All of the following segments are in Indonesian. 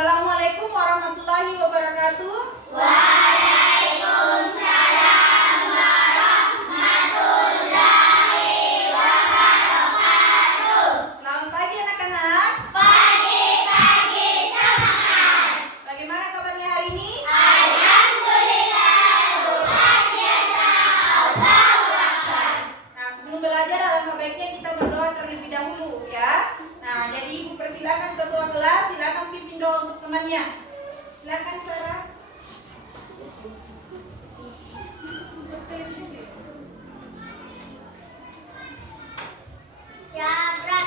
Assalamualaikum warahmatullahi wabarakatuh. Waalaikumsalam warahmatullahi wabarakatuh. Selamat pagi anak-anak. Pagi-pagi semangat. Bagaimana kabarnya hari ini? Alhamdulillah, luar biasa. Allahu Akbar. Nah, sebelum belajar alangkah baiknya kita berdoa terlebih dahulu ya. Nah, jadi Ibu persilakan ketua kelas, silakan pimpin doa untuk temannya. Silakan Sarah. Syabrak.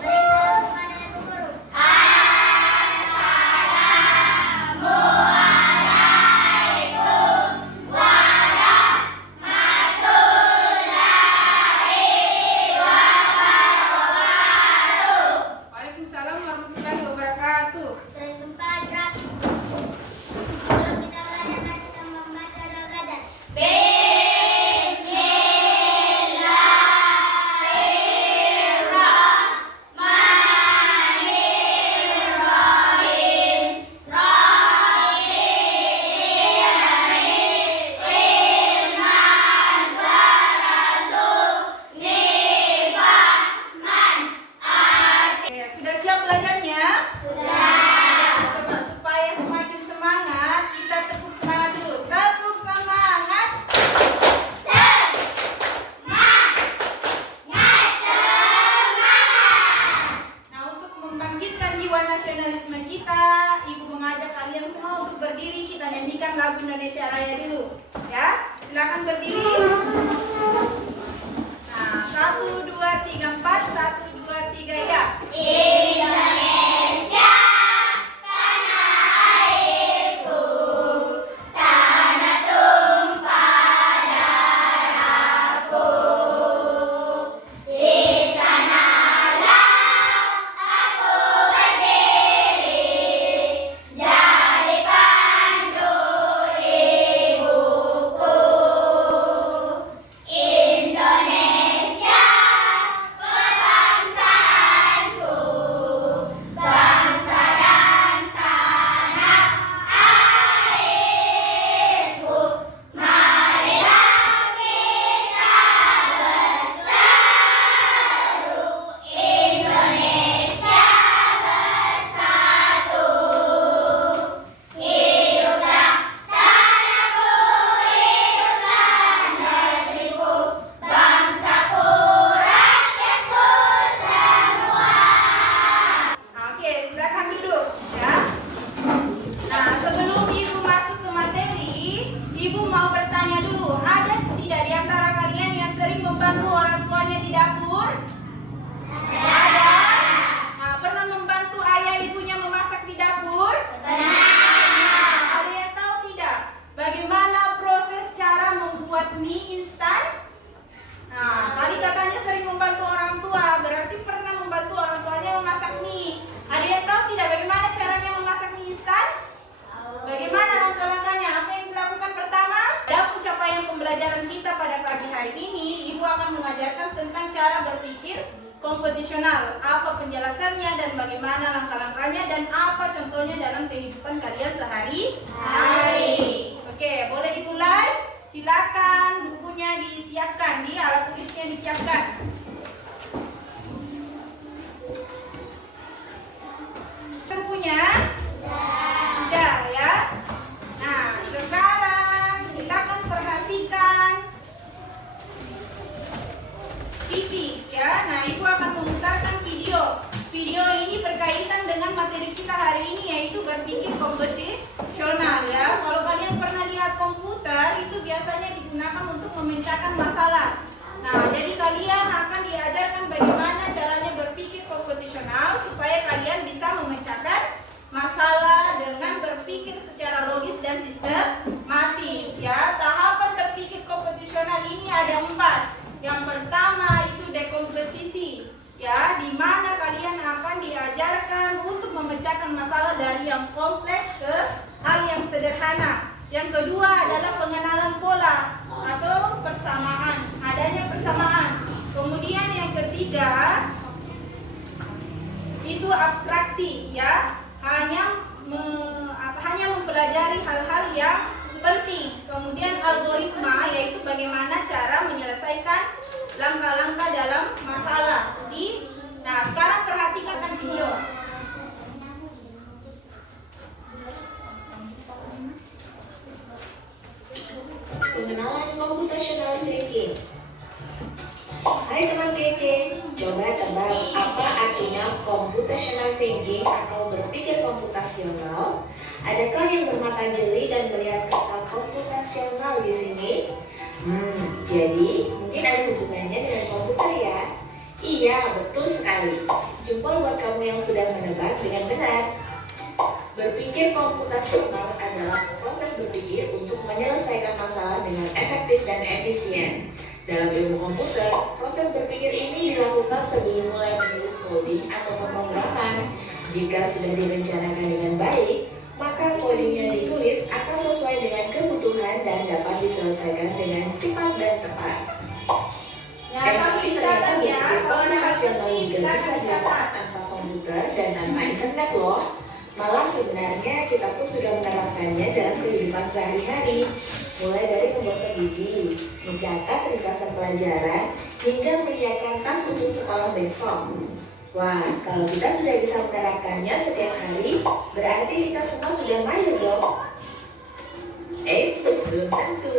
Beri salam kepada Ibu Guru. Assalamualaikum warahmatullahi wabarakatuh. Waalaikumsalam warahmatullahi wabarakatuh. Sering gempa gerak. Sebelum kita belajar, mari kita membaca dan belajar. Bismillahirrahmanirrahim. Rabbi ilman warzuqni fahman. Oke, sudah siap belajarnya? Sudah. Coba supaya semakin semangat, kita tepuk semangat dulu. Tepuk semangat. Nah, untuk membangkitkan jiwa nasionalisme kita, Ibu mengajak kalian semua untuk berdiri. Kita nyanyikan lagu Indonesia Raya dulu, ya. Silakan berdiri. Nah, 1, 2, 3, 4, 1, 2, 3, ya. Indonesia, tanah airku, tanah tumpah darahku. Di sanalah aku berdiri, jadi pandu ibuku. Indonesia, bangsaanku, bangsa dan tanah airku. Marilah kita bersatu, Indonesia bersatu. Hiduplah tanahku, hiduplah negeriku, bangsaku, rakyatku semua. Oke, silakan duduk, ya. Nah, sebelum Ibu masuk ke materi, Ibu mau bertanya dulu, ada tidak di antara kalian yang sering membantu orang tuanya di dapur? Ada. Nah, pernah membantu ayah ibunya memasak di dapur? Ada yang tahu tidak? Bagaimana proses cara membuat mie instan? Nah, tadi katanya sering membantu orang tua, berarti pernah membantu orang tuanya memasak mie. Ada yang tahu tidak bagaimana caranya memasak mie instan? Bagaimana langkah-langkahnya? Apa yang dilakukan pertama? Dalam pencapaian pembelajaran kita pada pagi hari ini, Ibu akan mengajarkan tentang cara berpikir kompetisional. Apa penjelasannya dan bagaimana langkah-langkahnya dan apa contohnya dalam kehidupan kalian sehari-hari. Oke, boleh dimulai? Silakan bukunya disiapkan, di alat tulisnya disiapkan. Bukunya? Sudah ya. Nah, sekarang silakan perhatikan TV ya. Nah, Ibu akan memutarkan video. Video ini berkaitan dengan materi kita hari ini, yaitu berpikir kompetisional ya. Kalau kalian pernah lihat komputer, itu biasanya digunakan untuk memecahkan masalah. Nah, jadi kalian akan diajarkan bagaimana caranya berpikir kompetisional supaya kalian bisa memecahkan masalah dengan berpikir secara logis dan sistematis ya. Tahapan berpikir kompetisional ini ada 4. Yang pertama itu dekomposisi ya, di mana kalian akan diajarkan untuk memecahkan masalah dari yang kompleks ke hal yang sederhana. Yang kedua adalah pengenalan pola atau persamaan, adanya persamaan. Kemudian yang ketiga itu abstraksi ya, hanya mempelajari hal-hal yang penting. Kemudian algoritma yaitu bagaimana cara menyelesaikan langkah-langkah dalam masalah. Nah, sekarang perhatikan video. Pengenalan computational thinking. Hai teman kece, coba tebak apa artinya computational thinking atau berpikir komputasional? Adakah yang bermata jeli dan melihat kata komputasional di sini? Jadi mungkin ada hubungannya dengan komputer ya? Iya, betul sekali. Jempol buat kamu yang sudah menebak dengan benar. Berpikir komputasional adalah proses berpikir untuk menyelesaikan masalah dengan efektif dan efisien. Dalam ilmu komputer, proses berpikir ini dilakukan sebelum mulai menulis coding atau pemrograman. Jika sudah direncanakan dengan baik, maka coding yang ditulis akan sesuai dengan kebutuhan dan dapat diselesaikan dengan cepat dan tepat. Ya, Tapi ternyata ya, berpikir kalau ada komputasional hasil juga bisa dilakukan tanpa komputer dan tanpa internet loh. Malah sebenarnya kita pun sudah menerapkannya dalam kehidupan sehari-hari. Mulai dari menggosok gigi, mencatat ringkasan pelajaran, hingga menyiapkan tas untuk sekolah besok. Wah, kalau kita sudah bisa menerapkannya setiap hari, berarti kita semua sudah mahir dong. Belum tentu.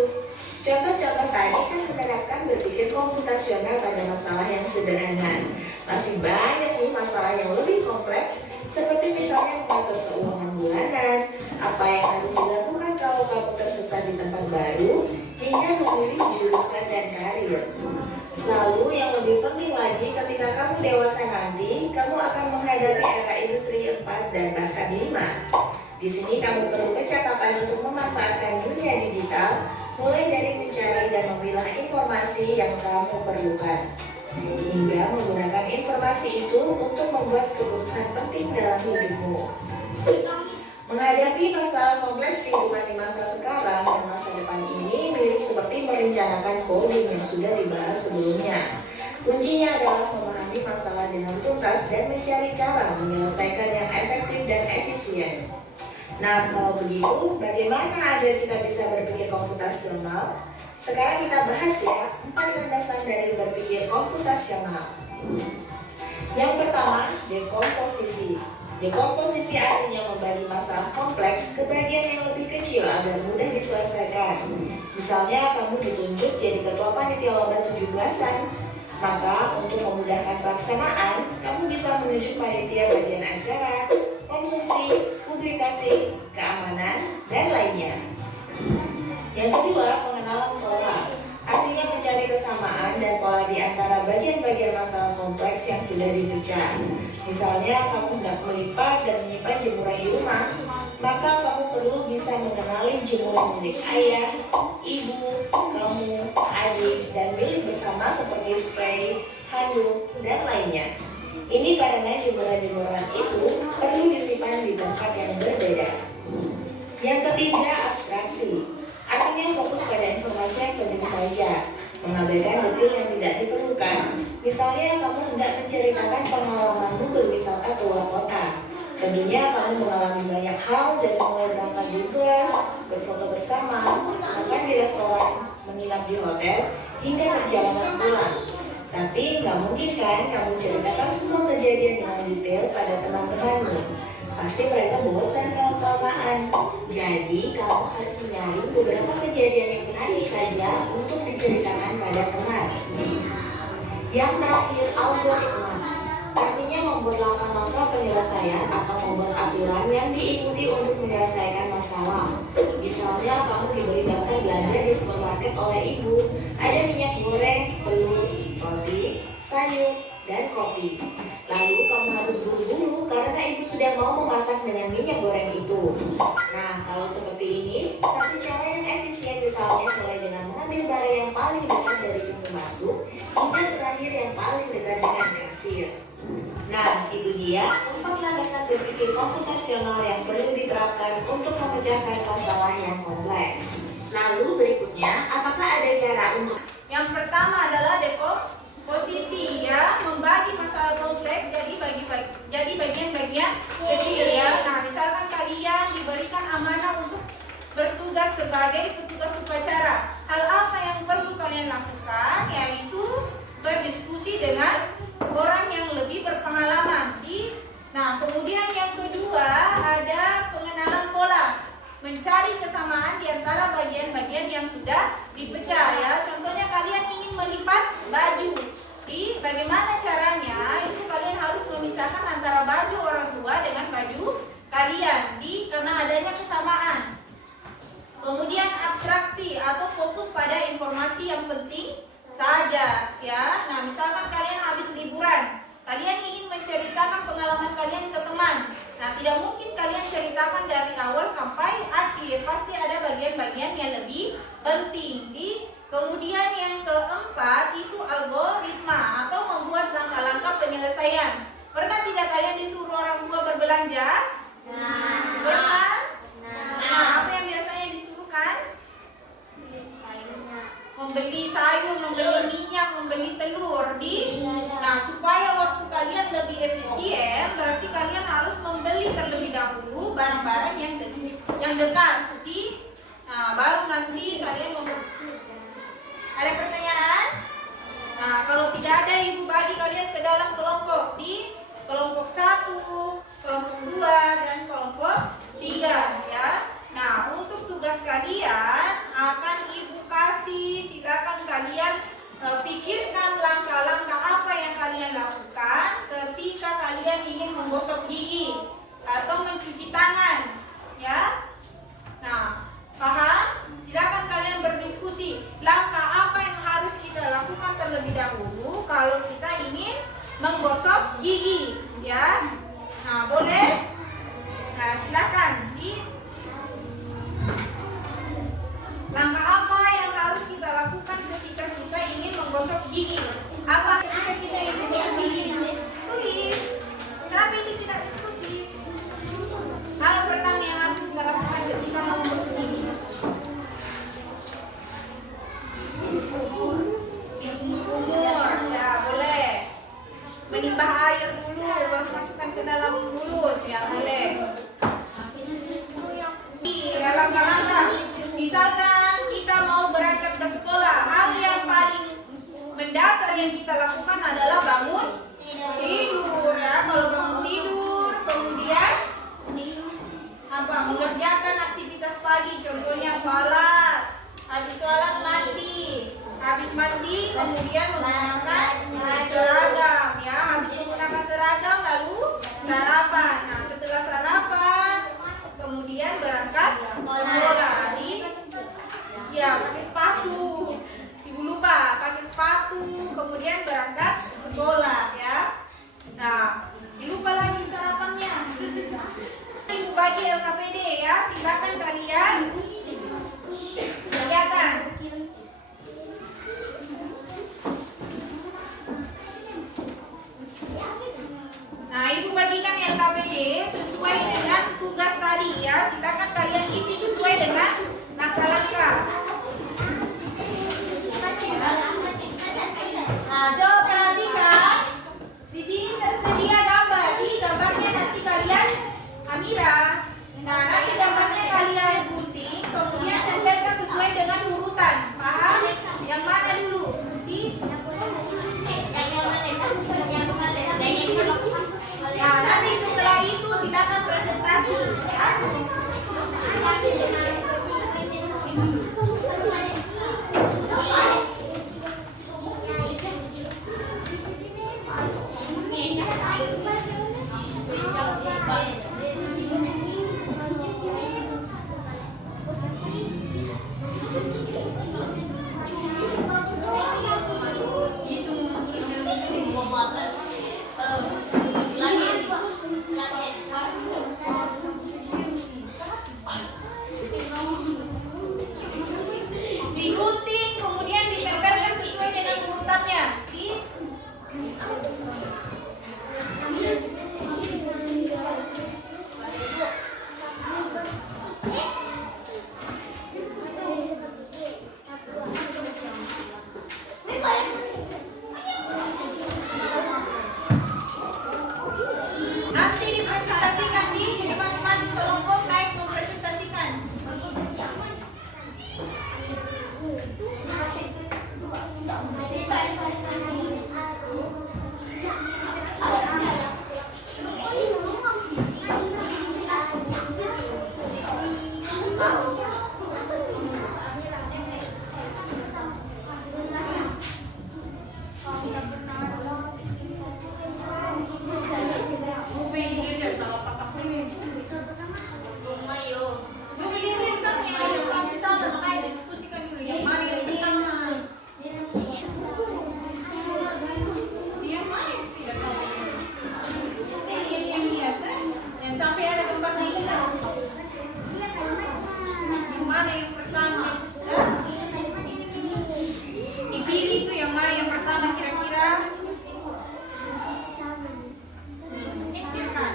Contoh-contoh tadi kan menerapkan berpikir komputasional pada masalah yang sederhana. Masih banyak nih masalah yang lebih kompleks, seperti misalnya mengatur keuangan bulanan, apa yang harus dilakukan kalau kamu tersesat di tempat baru, hingga memilih jurusan dan karir. Lalu yang lebih penting lagi, ketika kamu dewasa nanti, kamu akan menghadapi era industri 4 dan bahkan 5. Di sini kamu perlu kecakapan untuk memanfaatkan dunia digital, mulai dari mencari dan memilah informasi yang kamu perlukan, hingga menggunakan informasi itu untuk membuat keputusan penting dalam hidupmu. Menghadapi masalah kompleks kehidupan di masa sekarang dan masa depan ini mirip seperti merencanakan coding yang sudah dibahas sebelumnya. Kuncinya adalah memahami masalah dengan tuntas dan mencari cara menyelesaikan yang efektif dan efisien. Nah, kalau begitu, bagaimana agar kita bisa berpikir komputasional? Sekarang kita bahas ya, 4 landasan dari berpikir komputasional. Yang pertama, dekomposisi. Dekomposisi artinya membagi masalah kompleks ke bagian yang lebih kecil agar mudah diselesaikan. Misalnya, kamu ditunjuk jadi ketua panitia lomba 17-an. Maka, untuk memudahkan pelaksanaan, kamu bisa menunjuk panitia bagian acara, konsumsi, publikasi, keamanan, dan lainnya. Yang kedua, pengenalan pola. Artinya mencari kesamaan dan pola di antara bagian-bagian masalah kompleks yang sudah dipecah. Misalnya, kamu hendak melipat dan menyimpan jemuran di rumah, maka kamu perlu bisa mengenali jemuran milik ayah, ibu, kamu, adik, dan milik bersama seperti spray, handuk, dan lainnya. Ini karena jemuran-jemuran itu perlu disimpan di tempat yang berbeda. Yang ketiga, abstraksi. Artinya fokus pada informasi yang penting saja, mengabaikan detail yang tidak diperlukan. Misalnya, kamu hendak menceritakan pengalamanmu berwisata ke luar kota. Tentunya kamu mengalami banyak hal dari mulai berangkat di bus, berfoto bersama, makan di restoran, menginap di hotel, hingga perjalanan pulang. Tapi nggak mungkin kan kamu ceritakan semua kejadian dengan detail pada teman-temanmu. Pasti mereka bosan kalau kelamaan. Jadi kamu harus menyaring beberapa kejadian yang menarik saja untuk diceritakan pada teman. Yang terakhir, algoritma. Artinya membuat langkah-langkah penyelesaian atau membuat aturan yang diikuti untuk menyelesaikan masalah. Misalnya kamu diberi daftar belanja di supermarket oleh ibu. Ada minyak goreng, telur, roti, sayur, dan kopi. Lalu kamu harus buru-buru karena ibu sudah mau memasak dengan minyak goreng itu. Nah, kalau seperti ini, satu cara yang efisien misalnya mulai dengan mengambil barang yang paling dekat dari pintu masuk hingga terakhir yang paling dekat dengan kasir. Nah, itu dia 4 landasan berpikir komputasional yang perlu diterapkan untuk memecahkan masalah yang kompleks. Lalu berikutnya, apakah ada cara untuk Yang pertama adalah dekomposisi. posisi ya, membagi masalah kompleks jadi bagian-bagian kecil ya. Nah, misalkan kalian diberikan amanah untuk bertugas sebagai petugas upacara. Hal apa yang perlu kalian lakukan? Yaitu berdiskusi dengan orang yang lebih berpengalaman. Nah, kemudian yang kedua ada pengenalan pola. Mencari kesamaan di antara bagian-bagian yang sudah dipecah ya. Contohnya kalian ingin melipat baju. Bagaimana caranya? Itu kalian harus memisahkan antara baju orang tua dengan baju kalian karena adanya kesamaan. Kemudian abstraksi atau fokus pada informasi yang penting saja ya. Nah, misalkan kalian habis liburan, kalian ingin menceritakan pengalaman kalian ke teman. Nah, tidak mungkin kalian ceritakan dari awal sampai akhir. Pasti ada bagian-bagian yang lebih penting. Kemudian yang keempat itu algoritma atau membuat langkah-langkah penyelesaian. Pernah tidak kalian disuruh orang tua berbelanja? Pernah? Nah, apa yang biasanya disuruhkan? Membeli sayur, membeli minyak, membeli telur. Nah, supaya waktu kalian lebih efisien, berarti kalian harus membeli terlebih dahulu barang-barang yang dekat. Nah, baru nanti kalian ada pertanyaan? Nah, kalau tidak ada, ibu bagi kalian ke dalam kelompok. Kelompok 1, kelompok 2, dan kelompok 3 ya. Nah, untuk tugas kalian akan ibu kasih, silakan kalian pikirkan langkah-langkah apa yang kalian lakukan ketika kalian ingin menggosok gigi atau mencuci tangan ya. Nah, paham? Silakan kalian berdiskusi langkah apa yang harus kita lakukan terlebih dahulu kalau kita ingin menggosok gigi ya. Nah, boleh? Nah, silakan langkah apa yang harus kita lakukan ketika kita ingin menggosok gigi? Apa ketika kita ingin menggosok gigi? Tulis. Kenapa ini tidak diskusi? Hal pertama yang harus kita lakukan ketika menggosok gigi. Umur, ya boleh. Menimbah air dulu, baru masukkan ke dalam mulut, ya boleh. Ya, langkah-langkah. Misalkan kita mau berangkat ke sekolah, hal yang paling mendasar yang kita lakukan adalah bangun tidur ya. Kalau bangun tidur, kemudian mengerjakan aktivitas pagi, contohnya sholat, habis sholat mandi, habis mandi kemudian menggunakan seragam ya, habis menggunakan seragam lalu sarapan. Nah, setelah sarapan kemudian berangkat sekolah. Pakai sepatu. Ibu lupa pakai sepatu, kemudian berangkat sekolah ya. Nah, lupa lagi sarapannya. Ibu bagi LKPD ya, silakan kalian kerjakan. Nah, ibu bagikan LKPD sesuai dengan tugas tadi ya. Silakan kalian isi sesuai dengan langkah-langkah. Nah, coba perhatikan. Di sini tersedia gambar. Di gambarnya nanti kalian Amira. Nah, nanti gambarnya kalian gunting, kemudian tempelkan sesuai dengan urutan. Paham? Yang mana dulu? Nah, nanti setelah itu silakan presentasi ya. Digunting kemudian ditempelkan sesuai dengan urutannya. Sampai ada tempat lagi lah. Mana yang pertama? Dipilih tuh yang mana yang pertama kira-kira? Pikirkan.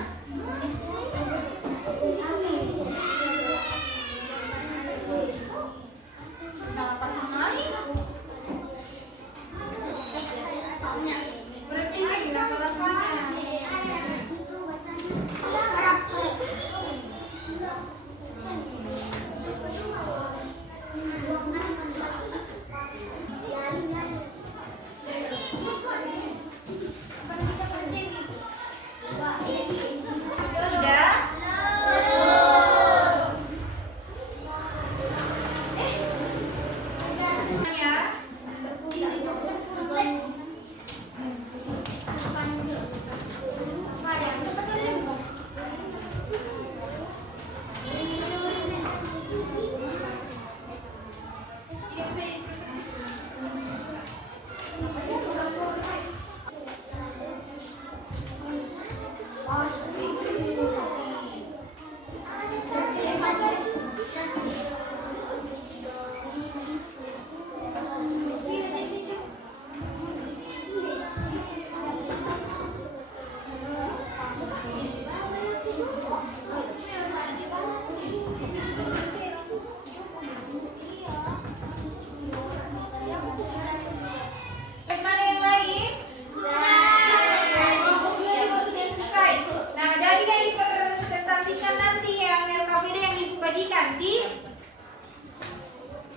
Salah pasang lain. Berarti ini salah apanya? Sudah? Ya. Mana yang lain? Kelompok dua juga sudah selesai. Nah, dari yang dipresentasikan nanti yang LKPD yang dibagikan di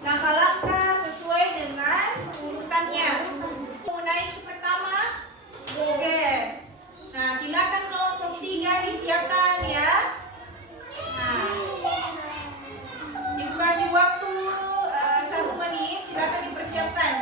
langkah-langkah sesuai dengan urutannya. Mau naik ke pertama? Oke. Nah, silakan kelompok 3 disiapkan ya. Nah, Ibu kasih waktu 1 menit, silakan dipersiapkan.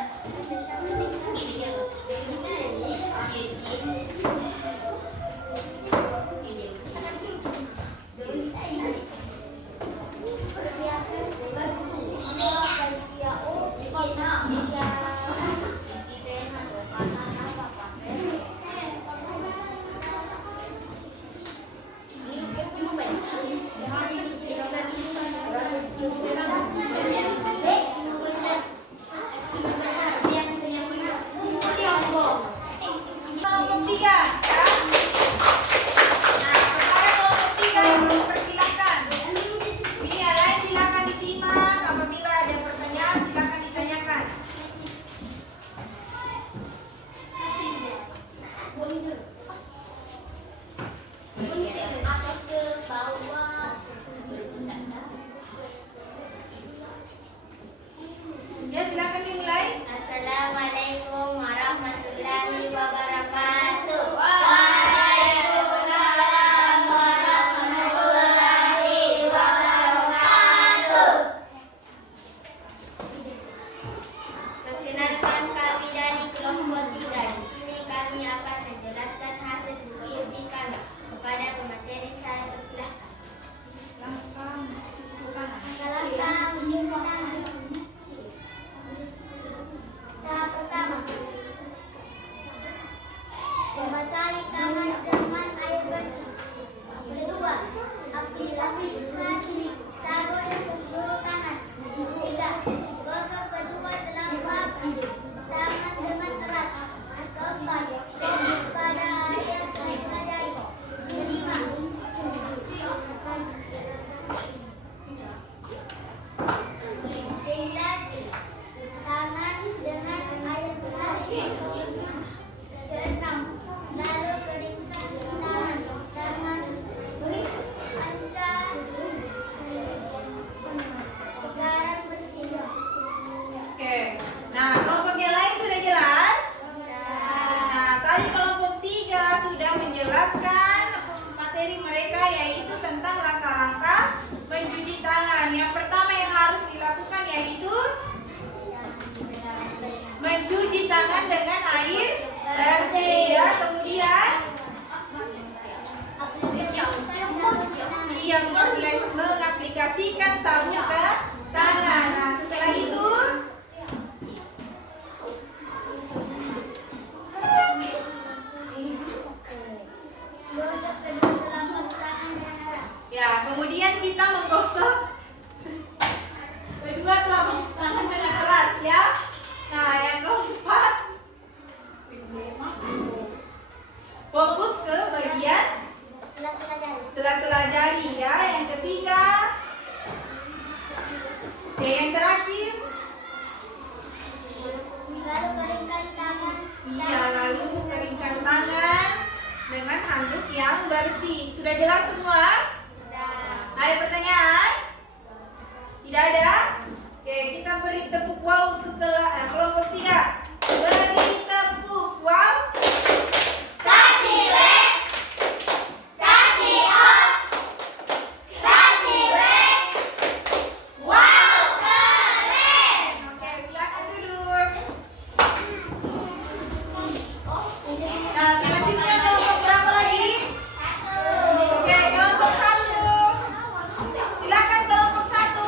Kelompok 3 ya. Nah, pertama kelompok 3 dipersilakan. Ini yang lain silakan disimak. Apabila ada pertanyaan silakan ditanyakan. Ya, silakan dimulai. Assalamualaikum warahmatullahi wabarakatuh. Perkenalkan kami dari kelompok 3. Di sini kami akan menjelaskan hasil diskusi kami kepada pemateri. Saya persilahkan. Tahap pertama, membasahi tangan dengan air bersih. Kedua, aplikasi higienik sabun untuk seluruh tangan. Ketiga, gosok kedua telapak tangan dengan erat. Keempat, fokus pada area sela-sela jari. Kelima, iritasi tangan dengan air bersih. Keenam, lalu keringkan tangan dengan panca sekarang bersih. Oke. Nah, kelompok yang lain sudah jelas? Nah, tadi kelompok 3 sudah menjelaskan materi mereka yaitu tentang langkah-langkah mencuci tangan. Yang pertama yang harus dilakukan yaitu mencuci tangan dengan air bersih ya. Kemudian dia mengaplikasikan sabun ke tangan. Nah, setelah itu ya, kemudian kita menggosok kedua telapak tangan dengan erat ya. Nah, yang keempat fokus ke bagian sela-sela jari ya. Yang ketiga, yang terakhir, Lalu keringkan tangan. iya, lalu keringkan tangan dengan handuk yang bersih. Sudah jelas semua? Ada pertanyaan? Tidak ada? Oke, kita beri tepuk wow untuk kelompok 3. Beri tepuk wow. Kasih W, kasih O, kasih W. Wow, keren. Oke, silakan duduk. Nah, selanjutnya kelompok berapa lagi? Oke, kelompok 1. Silakan kelompok 1.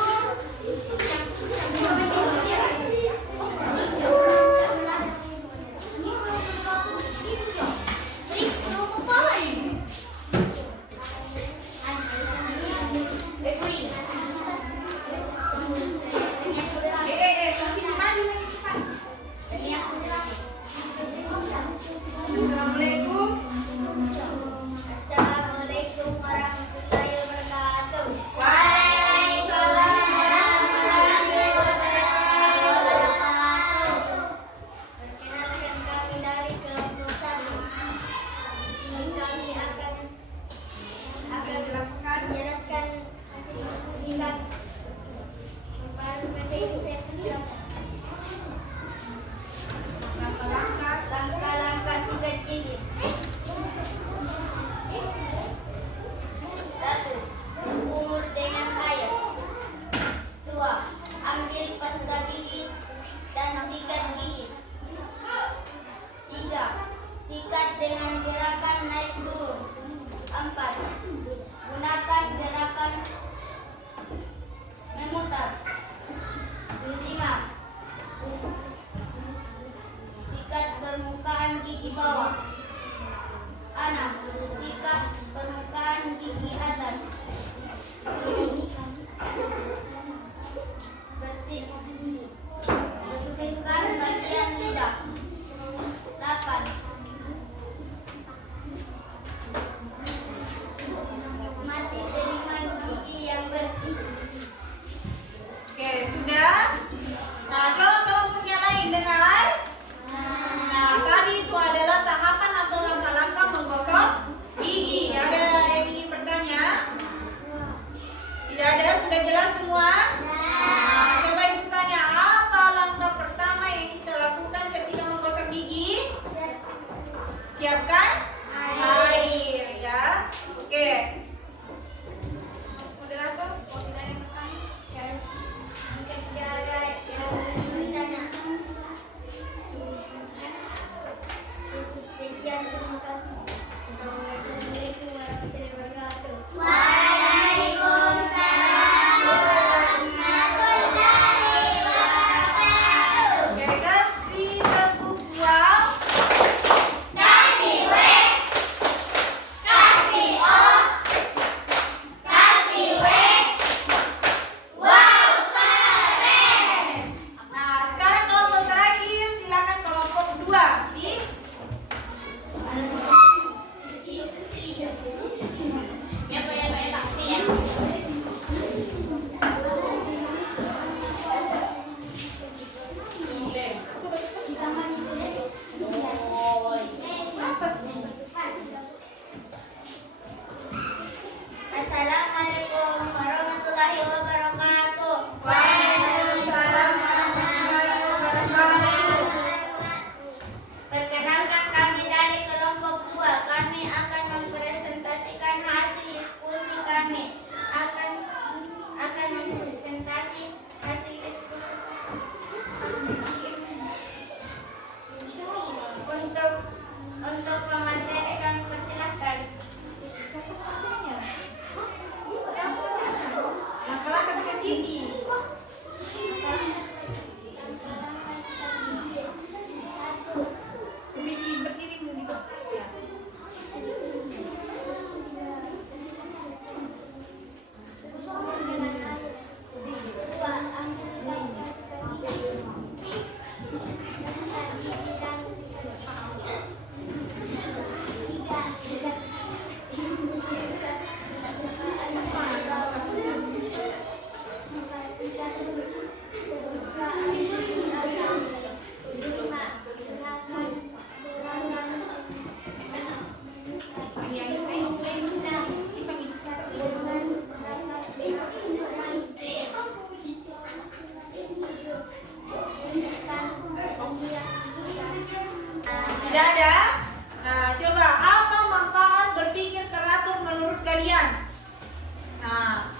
Nah,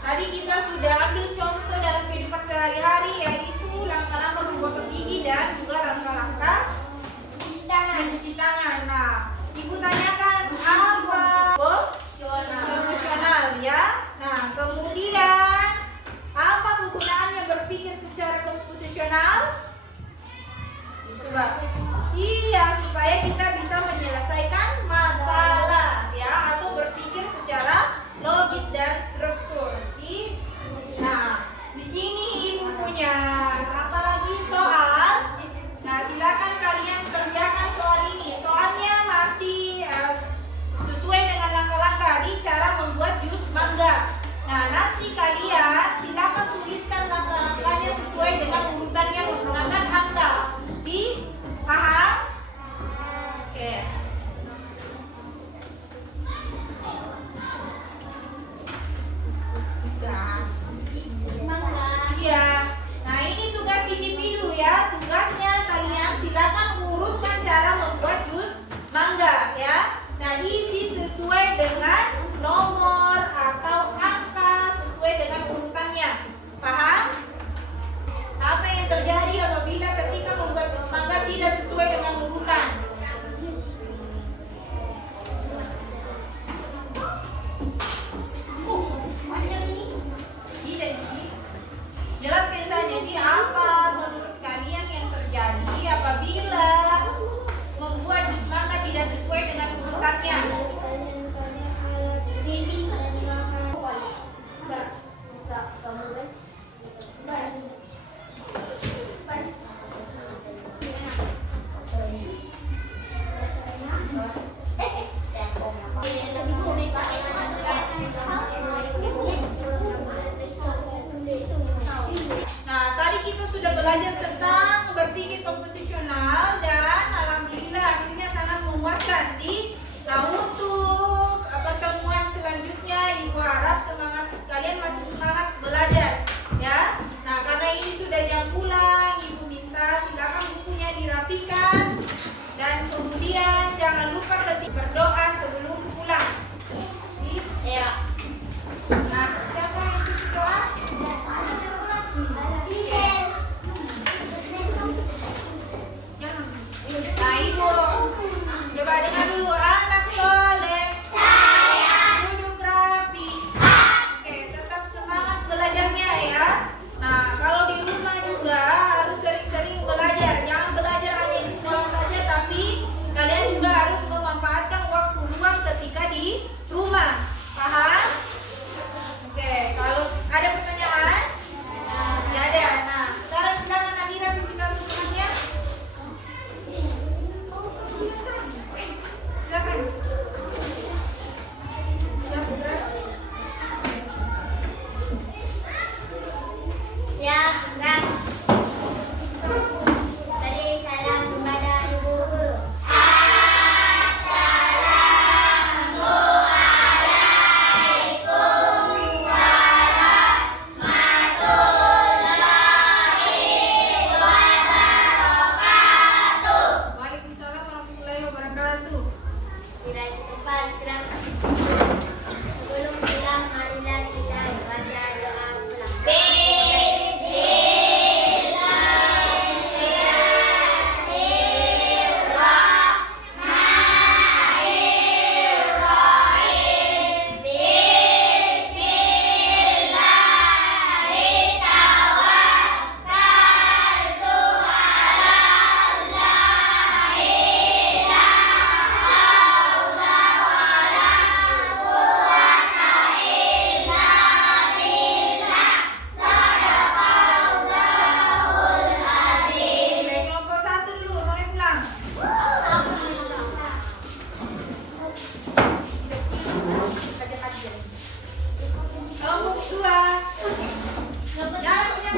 tadi kita sudah ambil contoh dalam kehidupan sehari-hari, yaitu langkah-langkah menggosok gigi dan juga langkah-langkah mencuci tangan. Nah, Ibu tanyakan apa? Profesional ya. Nah, kemudian apa kegunaannya berpikir secara komputasional? Coba. Iya, supaya kita bisa menyelesaikan masalah ya, atau berpikir secara logis dan struktur. Nah, di sini Ibu punya apa lagi soal? Nah, silakan kalian kerjakan soal ini. Soalnya masih sesuai dengan langkah-langkah di cara membuat jus mangga. Nah, nanti kalian silakan tuliskan langkah-langkahnya sesuai dengan urutannya menggunakan angka. Paham? Oke. Tugas. Iya. Nah, ini tugas individu ya. Tugasnya kalian silakan urutkan cara membuat jus mangga ya. Nah, isi sesuai dengan nomor atau angka sesuai dengan urutannya. Paham? Apa yang terjadi apabila ketika membuat jus mangga tidak sesuai dengan urutan? Jelaskan saja ini apa menurut kalian yang terjadi apabila membuat jus mangga tidak sesuai dengan urutannya. Nah, tadi kita sudah belajar tentang berpikir komputasional dan alhamdulillah hasilnya sangat memuaskan. Nah, untuk pertemuan selanjutnya Ibu harap semangat kalian masih semangat belajar ya. Nah, karena ini sudah jam pulang, Ibu minta silakan bukunya dirapikan dan kemudian jangan lupa ketika berdoa sebelum pulang. Ya. Nah, siapa yang ikut doa? Nah, Ibu coba dengar dulu. Anak soleh duduk rapi. Oke, tetap semangat belajarnya ya. Nah, kalau di rumah juga harus sering-sering belajar. Jangan belajar hanya di sekolah saja, tapi kalian juga harus memanfaatkan waktu luang ketika di rumah. Paham? Oke, kalau ada pertanyaan? Tidak ada. Nah, sekarang silakan Amira pimpin teman-temannya. Silakan. Siap, gerak. Beri salam kepada ibu guru. Waalaikumsalam warahmatullahi wabarakatuh. Tidak cepat gerak. Sebelum pulang, marilah kita baca doa pulang. Oke, kelompok 1 dulu, boleh pulang. Kelompok 2. Jangan punya